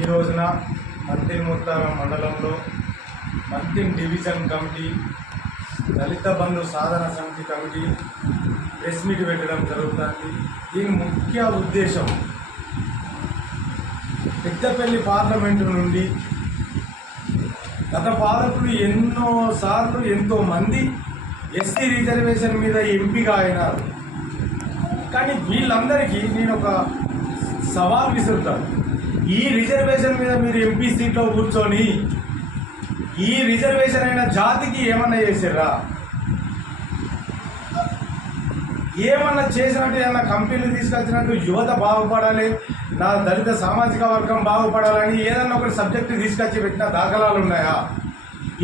ఈ రోజున మంతిని మండలంలో మంతిని డివిజన్ కమిటీ దళిత బంధు సాధన సమితి కమిటీ ప్రెస్ మీట్ పెట్టడం జరుగుతుంది. దీని ముఖ్య ఉద్దేశం పెద్దపల్లి పార్లమెంటు నుండి గత పాలకులు ఎన్నోసార్లు ఎంతోమంది ఎస్సీ రిజర్వేషన్ మీద ఎంపిక అయినారు. కానీ వీళ్ళందరికీ నేను ఒక సవాల్ విసురుతాను. ఈ రిజర్వేషన్ మీద మీరు ఎంపీ సీట్లో కూర్చొని ఈ రిజర్వేషన్ అయిన జాతికి ఏమన్నా చేసారా? ఏమన్నా చేసినట్టు ఏమన్నా కంపెనీలు తీసుకొచ్చినట్టు యువత బాగుపడాలి, నా దళిత సామాజిక వర్గం బాగుపడాలని ఏదన్నా ఒకటి సబ్జెక్టు తీసుకొచ్చి పెట్టిన దాఖలాలు ఉన్నాయా?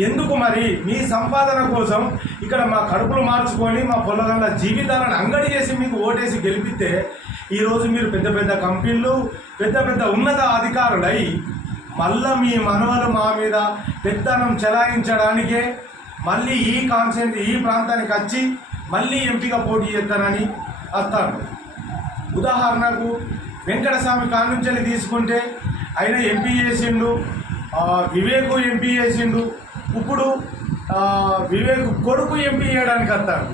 ఎందుకు మరి మీ సంపాదన కోసం ఇక్కడ మా కడుపులు మార్చుకొని మా పొలగండ్ల జీవితాలను అంగడి చేసి మీకు ఓటేసి గెలిపిస్తే ఈరోజు మీరు పెద్ద పెద్ద కంపెనీలు పెద్ద పెద్ద ఉన్నత అధికారులై మళ్ళీ మీ మనవలు మా మీద పెత్తనం చెలాయించడానికే మళ్ళీ ఈ ప్రాంతానికి వచ్చి మళ్ళీ ఎంపీగా పోటీ చేస్తానని వస్తాను. ఉదాహరణకు వెంకటస్వామి కానుంచెల్లి తీసుకుంటే ఆయన ఎంపీ చేసిండు, వివేకు ఎంపీ చేసిండు, ఇప్పుడు వివేక్ కొడుకు ఎంపీ చేయడానికి వస్తాడు.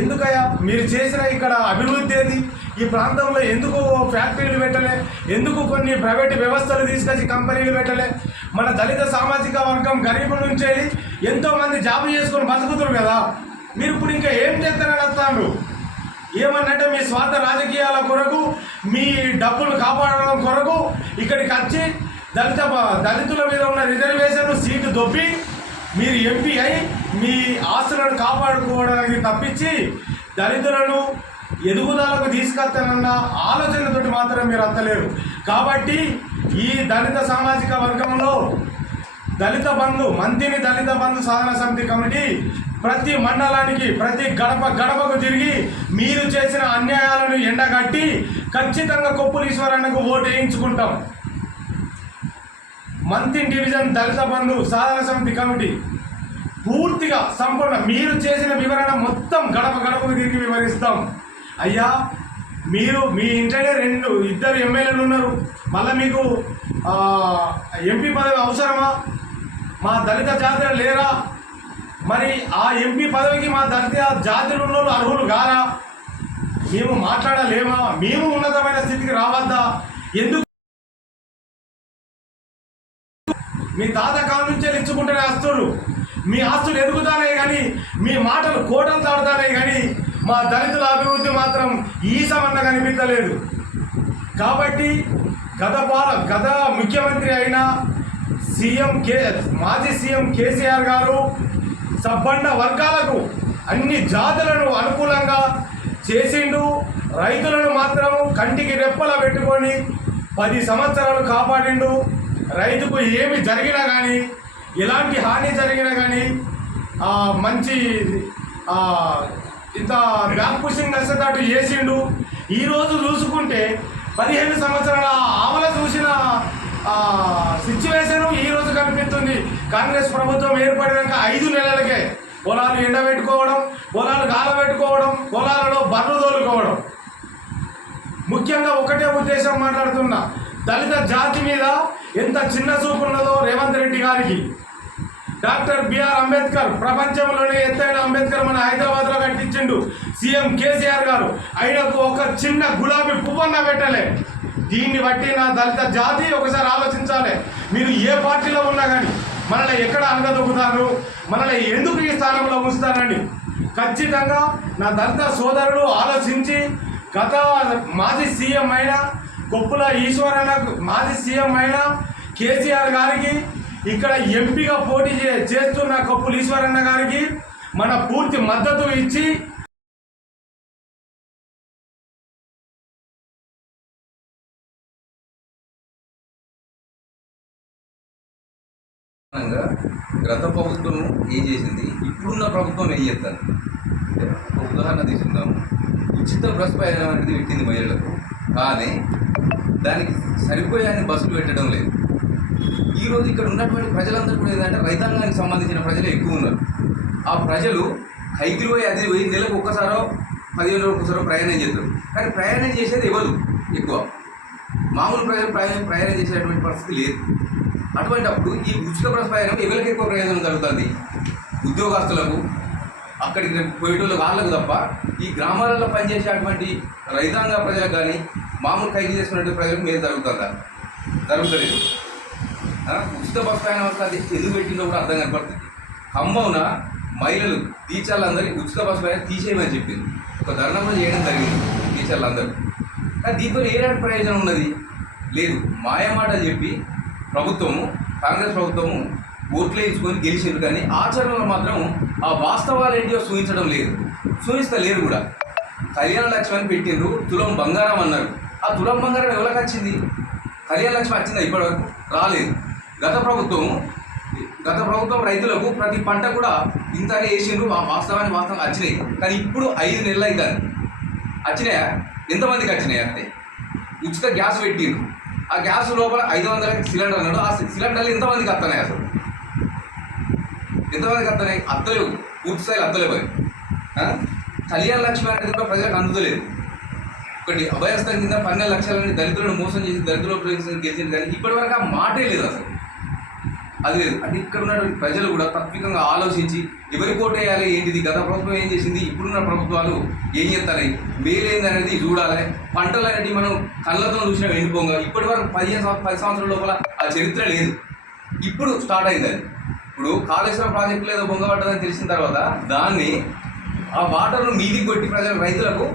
ఎందుకయ్యా మీరు చేసిన ఇక్కడ అభివృద్ధి ఏది? ఈ ప్రాంతంలో ఎందుకు ఫ్యాక్టరీలు పెట్టలే? ఎందుకు కొన్ని ప్రైవేటు వ్యవస్థలు తీసుకొచ్చి కంపెనీలు పెట్టలే? మన దళిత సామాజిక వర్గం గరీబుల నుంచి వెళ్ళి ఎంతోమంది జాబ్ చేసుకొని బతుకుతున్నారు కదా. మీరు ఇప్పుడు ఇంకా ఏం చేస్తారని వస్తాను? ఏమన్నంటే మీ స్వార్థ రాజకీయాల కొరకు, మీ డబ్బులు కాపాడడం కొరకు ఇక్కడికి వచ్చి దళితుల మీద ఉన్న రిజర్వేషన్ సీటు దొబ్బి మీరు ఎంపీ అయి మీ ఆస్తులను కాపాడుకోవడానికి తప్పించి దళితులను ఎదుగుదలకు తీసుకొస్తానన్న ఆలోచనతోటి మాత్రం మీరు అత్తలేరు. కాబట్టి ఈ దళిత సామాజిక వర్గంలో దళిత బంధు మంతిని దళిత బంధు సాధన సమితి కమిటీ ప్రతి మండలానికి ప్రతి గడపకు తిరిగి మీరు చేసిన అన్యాయాలను ఎండగట్టి ఖచ్చితంగా కొప్పుల ఈశ్వరన్నకు ఓటు వేయించుకుంటాం. మంతిని డివిజన్ దళిత బంధు సాధన సమితి కమిటీ పూర్తిగా సంపూర్ణ మీరు చేసిన వివరణ మొత్తం గడపకు తిరిగి వివరిస్తాం. అయ్యా మీరు మీ ఇంట్లోనే ఇద్దరు ఎమ్మెల్యేలు ఉన్నారు, మళ్ళీ మీకు ఎంపీ పదవి అవసరమా? మా దళిత జాతులు లేరా? మరి ఆ ఎంపీ పదవికి మా దళిత జాతులు ఉన్న అర్హులు కారా? మేము మాట్లాడలేమా? మేము ఉన్నతమైన స్థితికి రావద్దా? ఎందుకు మీ తాత కాలం నుంచే ఇచ్చుకుంటేనే ఆస్తులు, మీ ఆస్తులు ఎదుగుతానే కానీ మీ మాటలు కోటలు తాడుతానే కానీ మా దళితుల అభివృద్ధి మాత్రం ఈ సమంగా కనిపించలేదు. కాబట్టి గత ముఖ్యమంత్రి అయిన మాజీ సీఎం కేసీఆర్ గారు సబ్బండ వర్గాలకు అన్ని జాతులను అనుకూలంగా చేసిండు. రైతులను మాత్రం కంటికి రెప్పలా పెట్టుకొని 10 సంవత్సరాలు కాపాడిండు. రైతుకు ఏమి జరిగినా కానీ ఎలాంటి హాని జరిగినా కానీ మంచి ఇంత బ్యాక్ పుషింగ్ నష్టతాటు చేసిండు. ఈరోజు చూసుకుంటే 15 సంవత్సరాల ఆమల చూసిన సిచ్యువేషన్ ఈరోజు కనిపిస్తుంది. కాంగ్రెస్ ప్రభుత్వం ఏర్పడినాక 5 నెలలకే పొలాలు ఎండబెట్టుకోవడం, పొలాలు గాలబెట్టుకోవడం, పొలాలలో బర్రు తోలుకోవడం. ముఖ్యంగా ఒకటే ఉద్దేశం మాట్లాడుతున్నా, దళిత జాతి మీద ఎంత చిన్న చూపు ఉన్నదో రేవంత్ రెడ్డి గారికి. డాక్టర్ బిఆర్ అంబేద్కర్ ప్రపంచంలోనే ఎత్తైన అంబేద్కర్ మన హైదరాబాద్లో కట్టించిండు సీఎం కేసీఆర్ గారు. ఆయనకు ఒక చిన్న గులాబీ పువ్వన్న పెట్టలే. దీన్ని బట్టి నా దళిత జాతి ఒకసారి ఆలోచించాలి. మీరు ఏ పార్టీలో ఉన్నా కానీ మనల్ని ఎక్కడ అనగదొక్కుతారు, మనల్ని ఎందుకు ఈ స్థానంలో ఉంచుతారని ఖచ్చితంగా నా దళిత సోదరుడు ఆలోచించి గత మాజీ సీఎం అయిన కొప్పుల ఈశ్వరన్న, మాజీ సీఎం అయిన కేసీఆర్ గారికి, ఇక్కడ ఎంపీగా పోటీ చేస్తున్న కొప్పుల ఈశ్వరన్న గారికి మన పూర్తి మద్దతు ఇచ్చి గత ప్రభుత్వం ఏం చేసింది, ఇప్పుడున్న ప్రభుత్వం ఏం చేస్తారు? ఒక ఉదాహరణ తీసుకుందాము. ఉచిత బస్ ప్రయాణం అనేది పెట్టింది మహిళలకు, కానీ దానికి సరిపోయే బస్సులు పెట్టడం లేదు. ఈరోజు ఇక్కడ ఉన్నటువంటి ప్రజలందరూ కూడా ఏంటంటే రైతాంగానికి సంబంధించిన ప్రజలు ఎక్కువ ఉన్నారు. ఆ ప్రజలు హైకిలు పోయి అది పోయి నెలకు ఒక్కసారో 15 రోజులకు ఒకసారో ప్రయాణం చేస్తారు. కానీ ప్రయాణం చేసేది ఎవరు ఎక్కువ? మామూలు ప్రజలు ప్రయాణం చేసేటువంటి పరిస్థితి లేదు. అటువంటప్పుడు ఈ ఉచిత బస్ ప్రయాణం ఎవరికి ఎక్కువ ప్రయోజనం జరుగుతుంది? ఉద్యోగస్తులకు, అక్కడికి పోయేటోళ్ళు వాళ్ళకు తప్ప ఈ గ్రామాలలో పనిచేసేటువంటి రైతాంగ ప్రజలకు కానీ మామూలు ఖైదీ చేసుకున్నటువంటి ప్రజలకు మేలు జరుగుతలేదు. ఉచిత బస్ ప్రయాణం వస్తే అది ఎందుకు పెట్టిందో కూడా అర్థం కనపడుతుంది. ఖమ్మమున మహిళలు టీచర్లందరికీ ఉచిత బస్ ప్రయాణం తీసేయమని చెప్పింది. ఒక ధర్నా కూడా చేయడం జరిగింది టీచర్లందరూ. కానీ దీంతో ఏలాంటి ప్రయోజనం ఉన్నది? లేదు. మాయమాటలు చెప్పి ప్రభుత్వము, కాంగ్రెస్ ప్రభుత్వము ఓట్లు వేయించుకొని గెలిచింది, కానీ ఆచరణలో మాత్రం ఆ వాస్తవాలు ఏంటో చూపించడం లేదు, చూపిస్తలేరు కూడా. కళ్యాణ లక్ష్మి అని పెట్టిండ్రు, తులం బంగారం అన్నారు. ఆ తులం బంగారం ఎవరికి వచ్చింది? కళ్యాణ లక్ష్మి వచ్చిందా? ఇప్పటివరకు రాలేదు. గత ప్రభుత్వం రైతులకు ప్రతి పంట కూడా ఇంతనే వేసిండ్రు, ఆ వాస్తవానికి వాస్తవంగా వచ్చినాయి. కానీ ఇప్పుడు 5 నెలలు అవుతుంది. వచ్చినాయా? ఎంతమందికి వచ్చినాయి? అంతే. ఉచిత గ్యాస్ పెట్టిండ్రు, ఆ గ్యాస్ లోపల 500 సిలిండర్ అన్నాడు. ఆ సిలిండర్లు ఎంతమందికి వస్తున్నాయి? అసలు ఎంతమందికి వస్తున్నాయి? అత్తలేవు, పూర్తి స్థాయిలో అత్తలేవు. కళ్యాణ లక్ష్మి అనేది కూడా ప్రజలకు అందుతలేదు. ఒకటి అభయస్థం కింద 12 లక్షలని దళితులను మోసం చేసి దళితులు గెలిచింది, కానీ ఇప్పటివరకు ఆ మాటే లేదు అసలు. అది లేదు. అంటే ఇక్కడ ఉన్నటువంటి ప్రజలు కూడా తత్వికంగా ఆలోచించి ఎవరి కోట వేయాలి, ఏంటిది, గత ప్రభుత్వం ఏం చేసింది, ఇప్పుడున్న ప్రభుత్వాలు ఏం చేస్తాయి, మేలేంది అనేది చూడాలి. పంటలు అనేవి మనం కళ్ళతో చూసినా ఎండిపోగా ఇప్పటి వరకు 10 సంవత్సరాల లోపల ఆ చరిత్ర లేదు. ఇప్పుడు స్టార్ట్ అయింది అది. ఇప్పుడు కాళేశ్వరం ప్రాజెక్టులో ఏదో బొంగబడ్డదని తెలిసిన తర్వాత దాన్ని ఆ వాటర్ను మీదికి కొట్టి రైతులకు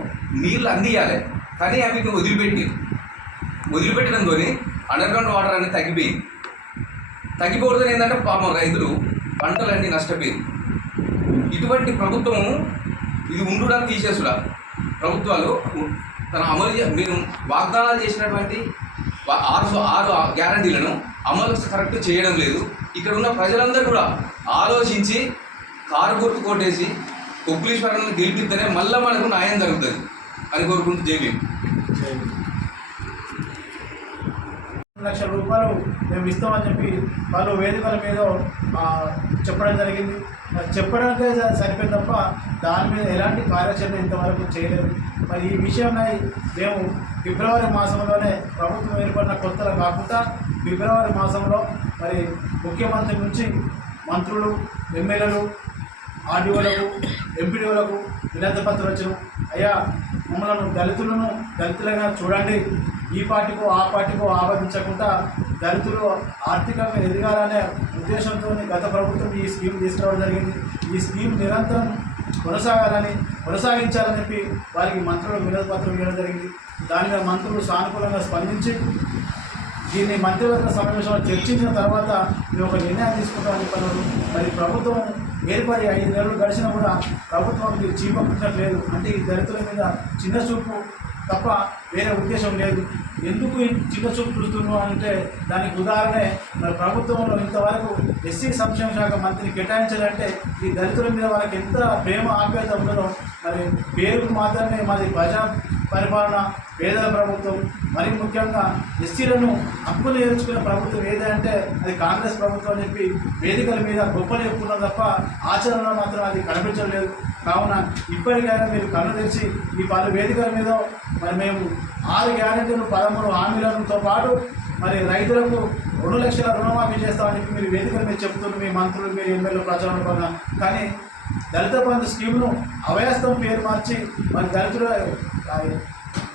నీళ్ళు అందియాలి. కానీ అవి వదిలిపెట్టడంతో అండర్ గ్రౌండ్ వాటర్ అనేది తగ్గిపోవడం ఏంటంటే పాపం రైతులు పంటలన్నీ నష్టపోయింది. ఇటువంటి ప్రభుత్వము ఇది ఉండుడా తీసేసుడా ప్రభుత్వాలు తన మేము వాగ్దానాలు చేసినటువంటి 6 గ్యారంటీలను అమలు కరెక్ట్ చేయడం లేదు. ఇక్కడ ఉన్న ప్రజలందరూ కూడా ఆలోచించి కారు గుర్తు కొట్టేసి కొప్పులీశ్వరాన్ని గెలిపిస్తేనే మళ్ళీ మనకు న్యాయం జరుగుతుంది అని కోరుకుంటూ జైలు. 2 లక్షల రూపాయలు మేము ఇస్తామని చెప్పి వాళ్ళు వేదికల మీద చెప్పడం జరిగింది. చెప్పడానికే సరిపోయింది తప్ప దాని మీద ఎలాంటి కార్యాచరణ ఇంతవరకు చేయలేదు. మరి ఈ విషయమై మేము ఫిబ్రవరి మాసంలోనే ప్రభుత్వం ఏర్పడిన కొత్తలు కాకుండా ఫిబ్రవరి మాసంలో మరి ముఖ్యమంత్రి నుంచి మంత్రులు, ఎమ్మెల్యేలు, ఆర్డీఓలకు, ఎంపీడీఓలకు వినతి పత్రం వచ్చిన, అయ్యా మమ్మల్ని దళితులుగా చూడండి, ఈ పార్టీకో ఆ పార్టీకో ఆపాదించకుండా దళితులు ఆర్థికంగా ఎదగాలనే ఉద్దేశంతో గత ప్రభుత్వం ఈ స్కీమ్ తీసుకురావడం జరిగింది. ఈ స్కీమ్ నిరంతరం కొనసాగించాలని చెప్పి వారికి మంత్రులకు వినతి పత్రం ఇవ్వడం జరిగింది. దాని మీద మంత్రులు సానుకూలంగా స్పందించి దీన్ని మంత్రివర్గ సమావేశంలో చర్చించిన తర్వాత మేము ఒక నిర్ణయం తీసుకుంటామని చెప్పారు. మరి ప్రభుత్వం ఏర్పడి 5 నెలలు గడిచినా కూడా ప్రభుత్వానికి చీపట్టినట్లేదు. అంటే ఈ దళితుల మీద చిన్న చూపు తప్ప వేరే ఉద్దేశం లేదు. ఎందుకు చిన్న చూపు చూస్తున్నాం అంటే దానికి ఉదాహరణే మరి ప్రభుత్వంలో ఇంతవరకు ఎస్సీ సంక్షేమ శాఖ మంత్రిని కేటాయించాలంటే ఈ దళితుల మీద వాళ్ళకి ఎంత ప్రేమ ఆప్యాయత ఉండదో. మరి పేరుకు మాత్రమే మాది ప్రజా పరిపాలన, పేదల ప్రభుత్వం, మరి ముఖ్యంగా ఎస్సీలను హక్కులు నేర్చుకునే ప్రభుత్వం ఏదంటే అది కాంగ్రెస్ ప్రభుత్వం అని చెప్పి వేదికల మీద గొప్పలు చెప్పుకున్నాం తప్ప ఆచరణలో మాత్రం అది కనిపించలేదు. కావున ఇప్పటికైనా మీరు కన్ను తెరిచి ఈ 10 వేదికల మీద మరి మేము 6 గ్యారెంటీలు 13 హామీలతో పాటు మరి రైతులకు 2 లక్షల రుణమాఫీ చేస్తామని చెప్పి మీరు వేదికల మీద చెప్తున్నారు, మీ మంత్రులు, మీరు ఎమ్మెల్యేలు ప్రచారం పడినా. కానీ దళిత బంధు స్కీమ్ను అభయస్థం పేరు మార్చి మరి దళితుల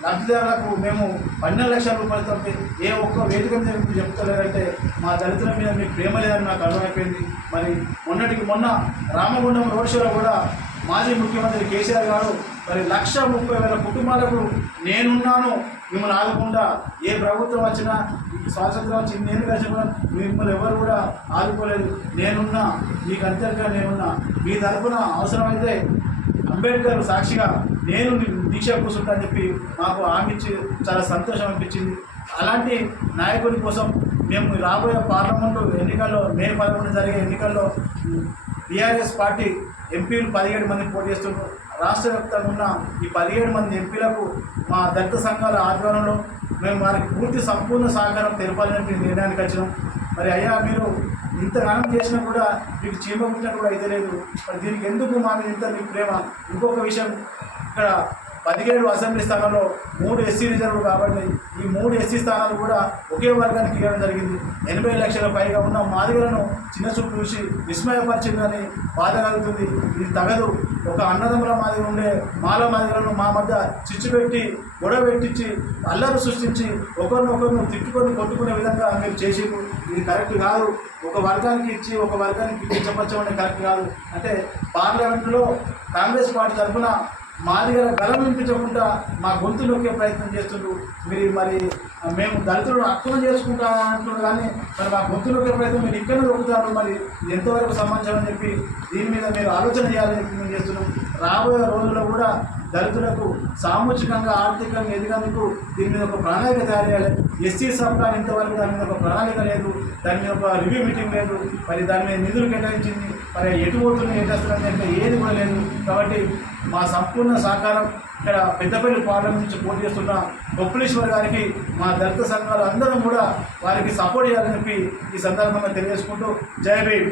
లబ్ధిదారులకు మేము 12 లక్షల రూపాయలతో ఏ ఒక్క వేదిక మీద మీరు చెప్తలేరంటే మా దళితుల మీద మీకు ప్రేమ లేదని నాకు అర్థమైపోయింది. మరి మొన్న రామగుండం రోడ్ షోలో కూడా మాజీ ముఖ్యమంత్రి కేసీఆర్ గారు మరి 1,30,000 కుటుంబాలకు నేనున్నాను, మిమ్మల్ని ఆదుకుండా ఏ ప్రభుత్వం వచ్చినా స్వాతంత్రం వచ్చి నేను కలిసి మిమ్మల్ని ఎవరు కూడా ఆదుకోలేదు, నేనున్నా, మీకు అంతర్గా నేనున్నా, మీ తరఫున అవసరమైతే అంబేద్కర్ సాక్షిగా నేను దీక్ష కూర్చుంటా అని చెప్పి మాకు హామీ ఇచ్చి చాలా సంతోషం అనిపించింది. అలాంటి నాయకుడి కోసం మేము రాబోయే పార్లమెంటు ఎన్నికల్లో మే 11 జరిగే ఎన్నికల్లో టీఆర్ఎస్ పార్టీ ఎంపీలు 17 మంది పోటీ చేస్తున్నారు. రాష్ట్ర వ్యాప్తంగా ఉన్న ఈ 17 మంది ఎంపీలకు మా దళిత సంఘాల ఆధ్వర్యంలో మేము వారికి సంపూర్ణ సహకారం తెలపాలని నిర్ణయానికి వచ్చినాం. మరి అయ్యా మీరు ఇంతగానం చేసినా కూడా మీకు చీమ పుట్టినట్టు కూడా అయితే లేదు, మరి దీనికి ఎందుకు మా మీద ఇంత మీకు ప్రేమ? ఇంకొక విషయం, ఇక్కడ 17 అసెంబ్లీ స్థానాల్లో 3 ఎస్సీ రిజర్వ్ కాబట్టి ఈ 3 ఎస్సీ స్థానాలు కూడా ఒకే వర్గానికి ఇవ్వడం జరిగింది. 80 లక్షల పైగా ఉన్న మాదిగలను చిన్నచూపు చూసి విస్మయపరిచిందని బాధ కలుగుతుంది. ఇది తగదు. ఒక అన్నదమ్ముల మాదిరి ఉండే మాల మాదిగలను మా మధ్య చిచ్చు పెట్టి గొడవ పెట్టించి అల్లరి సృష్టించి ఒకరినొకరిని తిట్టుకొని కొట్టుకునే విధంగా మీరు చేసి ఇది కరెక్ట్ కాదు. ఒక వర్గానికి ఇచ్చి ఒక వర్గానికి కించపరచడం కరెక్ట్ కాదు. అంటే పార్లమెంటులో కాంగ్రెస్ పార్టీ తరఫున మాదిగల గలం వినిపించకుండా మా గొంతు నొక్కే ప్రయత్నం చేస్తుండ్రు. మరి మేము దళితులను అర్థం చేసుకుంటాం అంటున్నారు కానీ మరి మా గొంతు నొక్కే ప్రయత్నం మీరు ఇక్కడ నొక్కుతారు. మరి ఇది ఎంతవరకు సమాచారం అని చెప్పి దీని మీద మీరు ఆలోచన చేయాలని చెప్పి మేము చేస్తున్నాం. రాబోయే రోజుల్లో కూడా దళితులకు సామాజికంగా ఆర్థికంగా ఎదిగేందుకు దీని మీద ఒక ప్రణాళిక తయారు చేయాలి. ఎస్సీ సబ్కాన్ ఇంతవరకు దాని మీద ఒక ప్రణాళిక లేదు, దాని మీద ఒక రివ్యూ మీటింగ్ లేదు, మరి దాని మీద నిధులు కేటాయించింది, మరి ఎటు పోతున్నాయి ఎటు వస్తున్నాయి అంటే ఏది కూడా లేదు. కాబట్టి మా సంపూర్ణ సహకారం ఇక్కడ పెద్దపల్లి పార్లమెంట్ నుంచి పోటీ చేస్తున్న బొప్పులేశ్వర్ గారికి మా దళిత సంఘాలు అందరం కూడా వారికి సపోర్ట్ చేయాలని చెప్పి ఈ సందర్భంగా తెలియజేసుకుంటూ జై భీమ్.